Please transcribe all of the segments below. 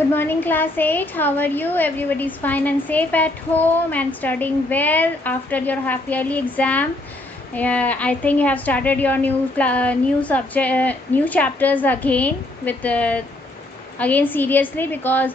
Good morning, class 8. How are you? Everybody is fine and safe at home and studying well after your half yearly exam. I think you have started your new chapters again with again seriously, because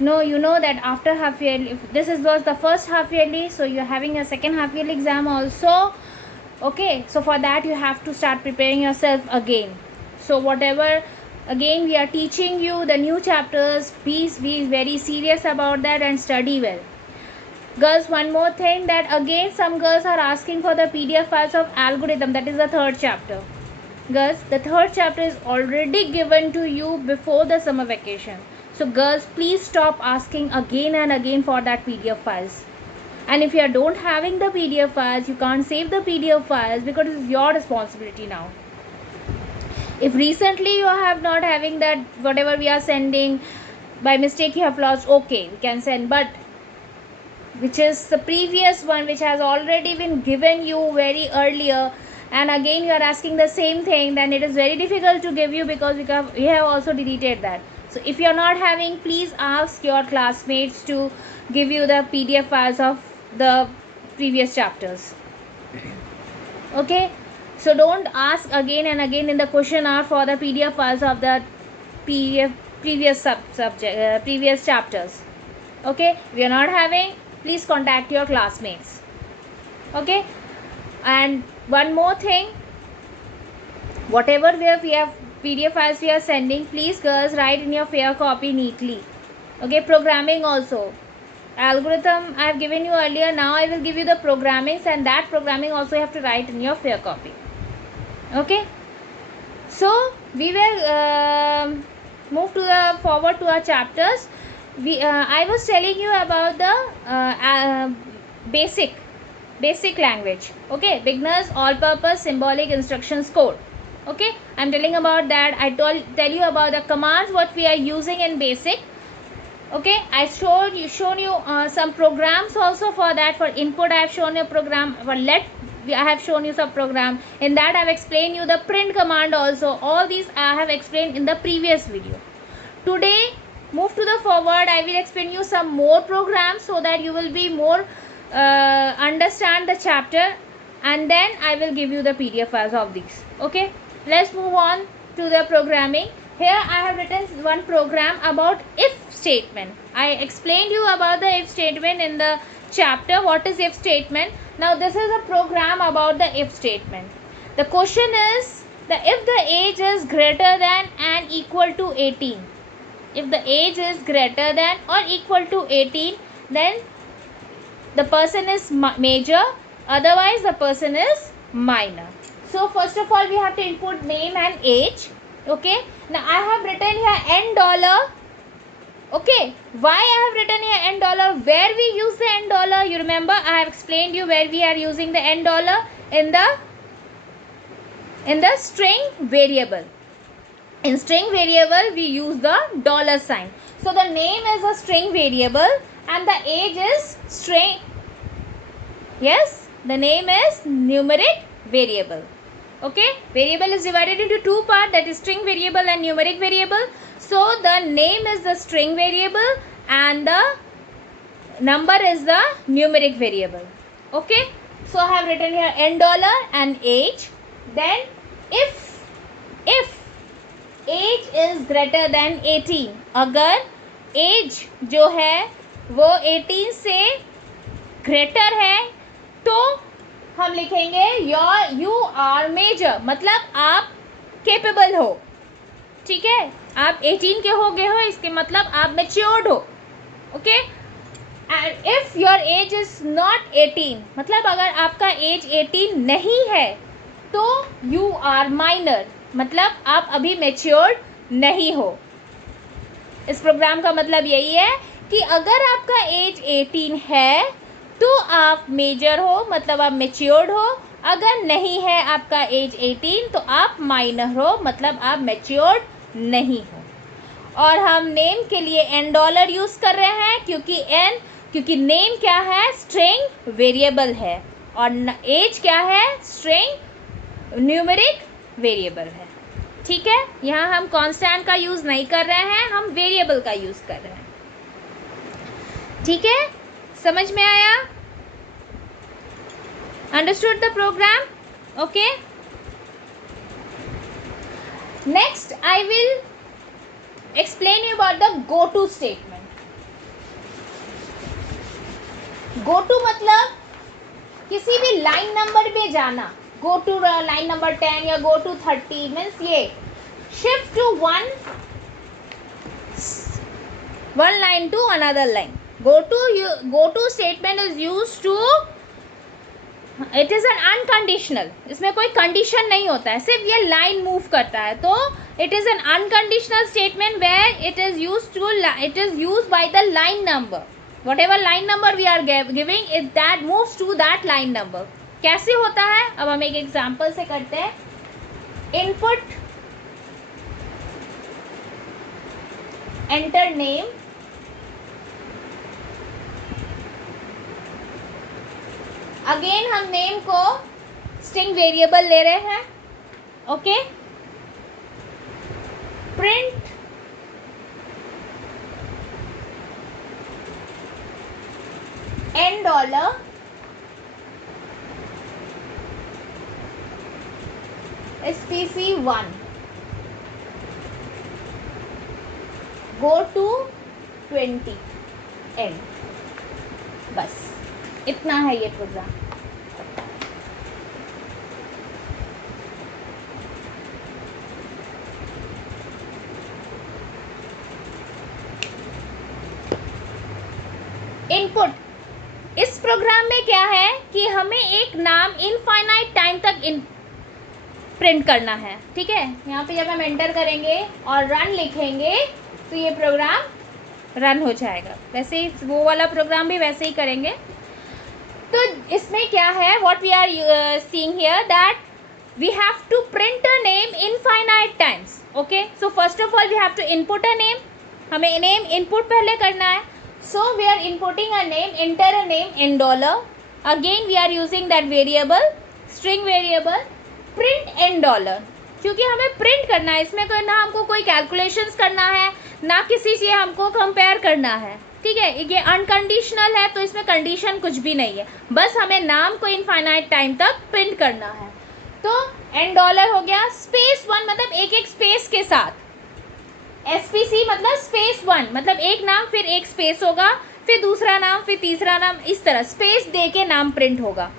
no, you know that after half yearly, was the first half yearly, so you're having a second half yearly exam also. Okay, so for that you have to start preparing yourself again. So whatever again we are teaching you the new chapters, please be very serious about that and study well. Girls, one more thing, that again some girls are asking for the PDF files of algorithm, that is the third chapter. Girls, the third chapter is already given to you before the summer vacation. So girls, please stop asking again and again for that PDF files. And if you don't having the PDF files, you can't save the PDF files because it's your responsibility now. If recently you have not having that, whatever we are sending, by mistake you have lost, okay, we can send, but which is the previous one which has already been given you very earlier, and again you are asking the same thing, then it is very difficult to give you, because we have also deleted that. So if you are not having, please ask your classmates to give you the PDF files of the previous chapters. Okay, so don't ask again and again in the question hour for the PDF files of the previous previous chapters. Okay, if you are not having, please contact your classmates. Okay, and one more thing, whatever we have PDF files we are sending, please girls write in your fair copy neatly. Okay, programming also, algorithm I have given you earlier, now I will give you the programmings, and that programming also you have to write in your fair copy. Okay, so we will move to the forward to our chapters. I was telling you about the basic language. Okay, beginners all purpose symbolic instructions code. Okay, I'm telling about that. I tell you about the commands what we are using in basic. Okay, I shown you some programs also. For that, for input I have shown you a program. For let, I have shown you some program. In that I have explained you the print command also. All these I have explained in the previous video. Today, move to the forward, I will explain you some more programs, so that you will be more understand the chapter, and then I will give you the PDF files of these. Okay, let's move on to the programming. Here I have written one program about if statement. I explained you about the if statement in the chapter. What is if statement? Now this is a program about the if statement. The question is, if the age is greater than and equal to 18, if the age is greater than or equal to 18, then the person is major, otherwise the person is minor. So first of all we have to input name and age. Okay, now I have written here n dollar. Okay, why I have written here n dollar? Where we use the n dollar? You remember I have explained you where we are using the n dollar, in the string variable. In string variable we use the dollar sign. So the name is a string variable and the age is string. Yes, the name is numeric variable. Okay, variable is divided into two parts, that is string variable and numeric variable. So the name is the string variable and the number is the numeric variable. Okay, so I have written here n dollar and age. Then if age is greater than 18, अगर as जो है वो 18 से greater है, तो हम लिखेंगे you are major, मतलब आप केपेबल हो. ठीक है, आप 18 के हो गए हो, इसके मतलब आप मैच्योर्ड हो. Okay, and if your age is not 18, मतलब अगर आपका एज 18 नहीं है, तो यू आर माइनर, मतलब आप अभी मैच्योर्ड नहीं हो. इस प्रोग्राम का मतलब यही है कि अगर आपका एज 18 है तो आप मेजर हो, मतलब आप मैच्योर्ड हो. अगर नहीं है आपका एज 18 तो आप माइनर हो, मतलब आप मैच्योर्ड नहीं हो. और हम नेम के लिए n डॉलर यूज़ कर रहे हैं, क्योंकि नेम क्या है, स्ट्रिंग वेरिएबल है, और एज क्या है, स्ट्रिंग न्यूमेरिक वेरिएबल है. ठीक है, यहाँ हम कांस्टेंट का यूज नहीं कर रहे हैं, हम वेरिएबल का यूज कर रहे हैं। ठीक है, समझ में आया? Understood the program? Okay, next I will explain you about the go to statement. go to मतलब किसी भी लाइन नंबर पे जाना, go to लाइन नंबर 10 या go to 30 मीन्स ये shift to one line to another line. go to statement is used to, it is an unconditional, इसमें कोई condition नहीं होता है, सिर्फ ये लाइन मूव करता है, तो it is an unconditional statement where it is used by the line number, whatever line number we are giving it that moves to that line number. कैसे होता है, अब हम एक एग्जाम्पल से करते हैं। इनपुट एंटर नेम, अगेन हम नेम को स्ट्रिंग वेरिएबल ले रहे हैं। Okay, print $n stc1 go to 20 n, बस इतना है ये प्रोग्राम। इनपुट, इस प्रोग्राम में क्या है कि हमें एक नाम इनफाइनाइट टाइम तक प्रिंट करना है। ठीक है, यहाँ पे जब हम एंटर करेंगे और रन लिखेंगे तो ये प्रोग्राम रन हो जाएगा। वैसे ही वो वाला प्रोग्राम भी वैसे ही करेंगे। तो इसमें क्या है, what we are seeing here that we have to print a name infinite times. Okay, so first of all we have to input a name, हमें नेम इनपुट पहले करना है। So we are importing a name, enter a name in $. Again we are using that variable, string variable, print $, क्योंकि हमें print करना है, इसमें कोई ना हमको कोई कैलकुलेशंस करना है ना किसी से हमको कंपेयर करना है। ठीक है, ये अनकंडीशनल है तो इसमें कंडीशन कुछ भी नहीं है, बस हमें नाम को इनफाइनाइट टाइम तक प्रिंट करना है। तो $, हो गया, स्पेस 1 मतलब एक एक स्पेस के साथ, SPC मतलब स्पेस 1 मतलब एक नाम फिर एक स्पेस होगा, फिर दूसरा नाम फिर तीसरा नाम, इस तरह स्पेस दे के नाम प्रिंट होगा,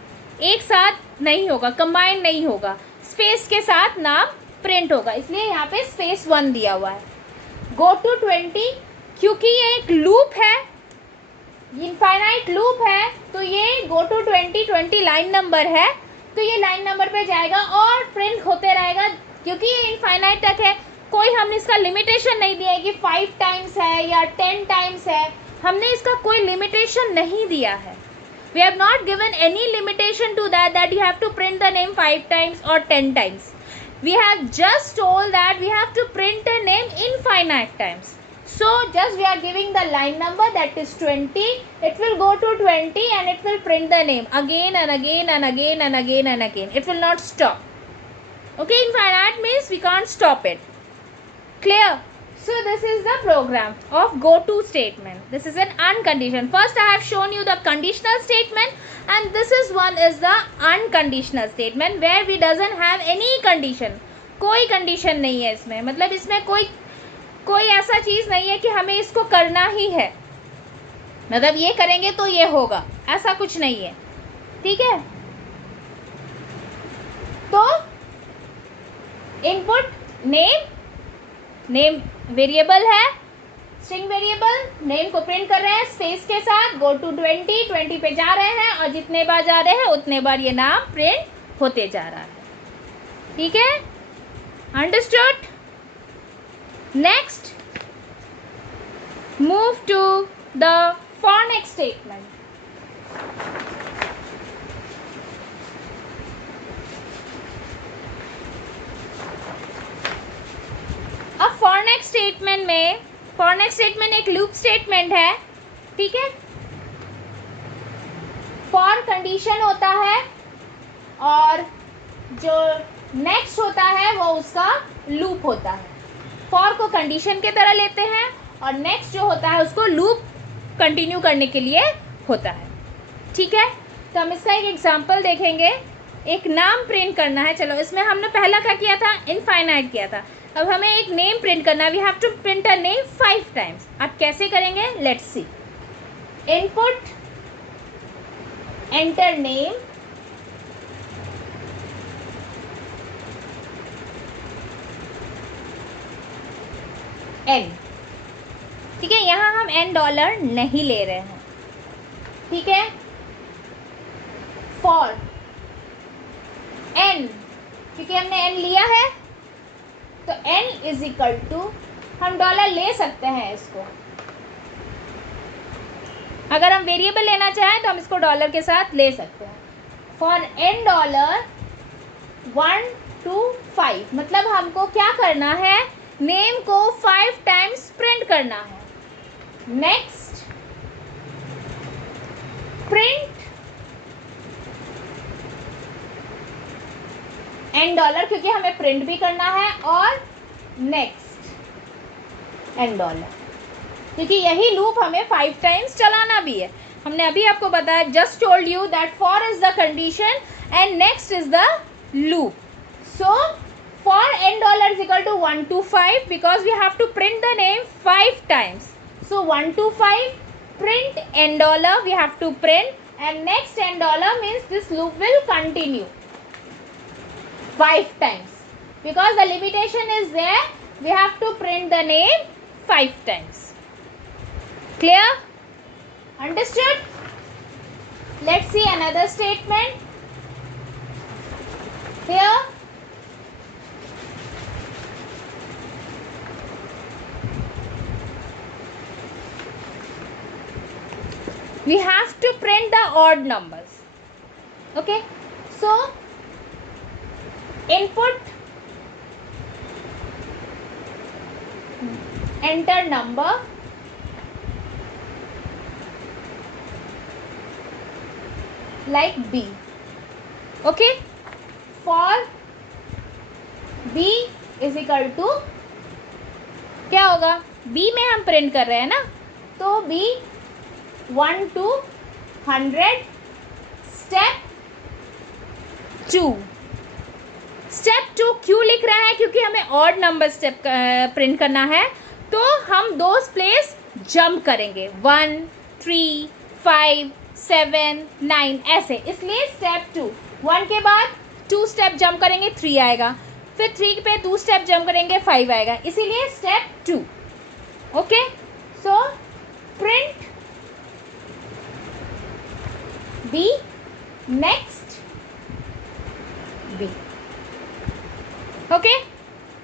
एक साथ नहीं होगा, कंबाइन नहीं होगा, स्पेस के साथ नाम प्रिंट होगा, इसलिए यहाँ पे स्पेस 1 दिया हुआ है। गो टू 20, क्योंकि ये एक लूप है, इनफाइनाइट लूप है, तो ये गो टू 20 लाइन नंबर है, तो ये लाइन नंबर पे जाएगा और प्रिंट होते रहेगा, क्योंकि ये इनफाइनाइट तक है। कोई हमने इसका लिमिटेशन नहीं दिया है कि 5 टाइम्स है या 10 टाइम्स है, हमने इसका कोई लिमिटेशन नहीं दिया है। We have not given any limitation to that you have to print the name 5 times और 10 times. We have just told that we have to print the name infinite times. So just we are giving the line number that is 20, it will go to 20 and it will print the name again and again and again and again and again. It will not stop. Okay, infinite means we can't stop it. Clear? So this is the program of go to statement. This is an unconditional. First I have shown you the conditional statement and this is one is the unconditional statement where we doesn't have any condition. कोई condition नहीं है इसमें, मतलब इसमें कोई ऐसा चीज़ नहीं है कि हमें इसको करना ही है, मतलब ये करेंगे तो ये होगा, ऐसा कुछ नहीं है। ठीक है, तो इनपुट नेम वेरिएबल है, स्ट्रिंग वेरिएबल, नेम को प्रिंट कर रहे हैं स्पेस के साथ, गो टू 20 पे जा रहे हैं और जितने बार जा रहे हैं उतने बार ये नाम प्रिंट होते जा रहा है। ठीक है, understood? Next, move to the for next statement. अब for next statement में, for next statement एक loop statement है, ठीक है? for condition होता है और जो नेक्स्ट होता है वो उसका लूप होता है। फॉर को कंडीशन के तरह लेते हैं और नेक्स्ट जो होता है उसको लूप कंटिन्यू करने के लिए होता है। ठीक है, तो हम इसका एक एग्जांपल देखेंगे। एक नाम प्रिंट करना है। चलो, इसमें हमने पहला क्या किया था, इनफाइनाइट किया था। अब हमें एक नेम प्रिंट करना है। We have to print a name 5 times. अब कैसे करेंगे, let's see. Input, enter name, N. ठीक है, यहाँ हम $n नहीं ले रहे हैं। ठीक है, फॉर n, क्योंकि हमने n लिया है तो n इज इक्वल टू, हम डॉलर ले सकते हैं इसको। अगर हम वेरिएबल लेना चाहें तो हम इसको डॉलर के साथ ले सकते हैं। फॉर $n 1 to 5, मतलब हमको क्या करना है, नेम को 5 टाइम्स प्रिंट करना है। नेक्स्ट, प्रिंट $n, क्योंकि हमें प्रिंट भी करना है, और नेक्स्ट $n, क्योंकि यही लूप हमें 5 टाइम्स चलाना भी है। हमने अभी आपको बताया, just told you that for is the condition and next is the loop. So for $n is equal to 1 to 5 because we have to print the name 5 times. So 1 to 5 print $n, we have to print, and next $n means this loop will continue 5 times because the limitation is there. We have to print the name 5 times. Clear? Understood? Let's see another statement. Here we have to print the odd numbers. Okay, so input, enter number, like B. Okay, for B is equal to, क्या होगा, B में हम print कर रहे हैं ना, तो B 1 to 100, step 2। Step 2 क्यों लिख रहा है, क्योंकि हमें ऑड नंबर स्टेप प्रिंट करना है, तो हम 2 प्लेस जंप करेंगे, 1 3 5 7 9 ऐसे, इसलिए स्टेप 2। 1 के बाद 2 स्टेप जंप करेंगे 3 आएगा, फिर 3 पे 2 स्टेप जंप करेंगे 5 आएगा, इसीलिए step 2। Okay, so print B, next B। Okay,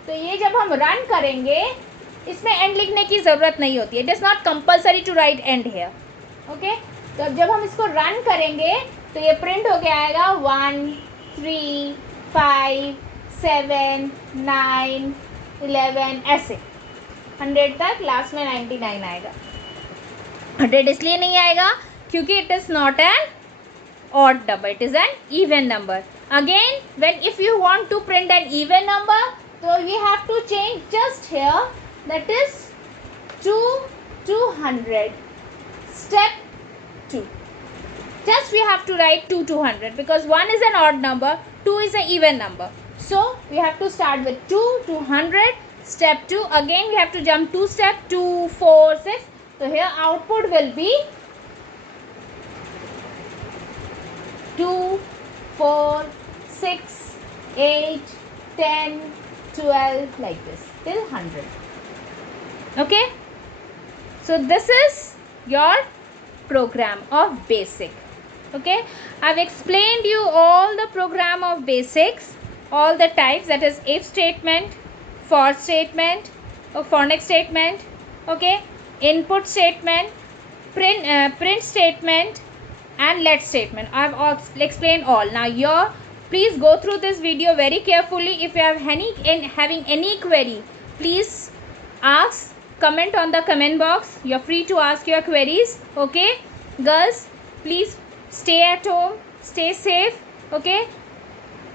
तो ये जब हम रन करेंगे, इसमें एंड लिखने की ज़रूरत नहीं होती है। It is not compulsory to write end here. Okay, तो जब हम इसको रन करेंगे तो ये प्रिंट होके आएगा 1 3 5 7 9 11 ऐसे 100 तक, लास्ट में 99 आएगा। 100 इसलिए नहीं आएगा क्योंकि it is not an odd number, it is an even number. Again, when if you want to print an even number, so we have to change just here, that is 2 to 100, step 2. Just we have to write 2 to 100 because 1 is an odd number, 2 is an even number. So we have to start with 2 to 100, step 2. Again we have to jump 2 step, 2 4 6. So here output will be 2 4 6 8 10 12 like this till 100. Okay, so this is your program of basic. Okay, I've explained you all the program of basics, all the types, that is if statement, for statement, or for next statement, okay, input statement, print statement, and let statement. I have explained all. Now here, please go through this video very carefully. If you have having any query, please ask, comment on the comment box. You are free to ask your queries. Okay, girls, please stay at home, stay safe. Okay,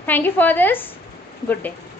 thank you for this. Good day.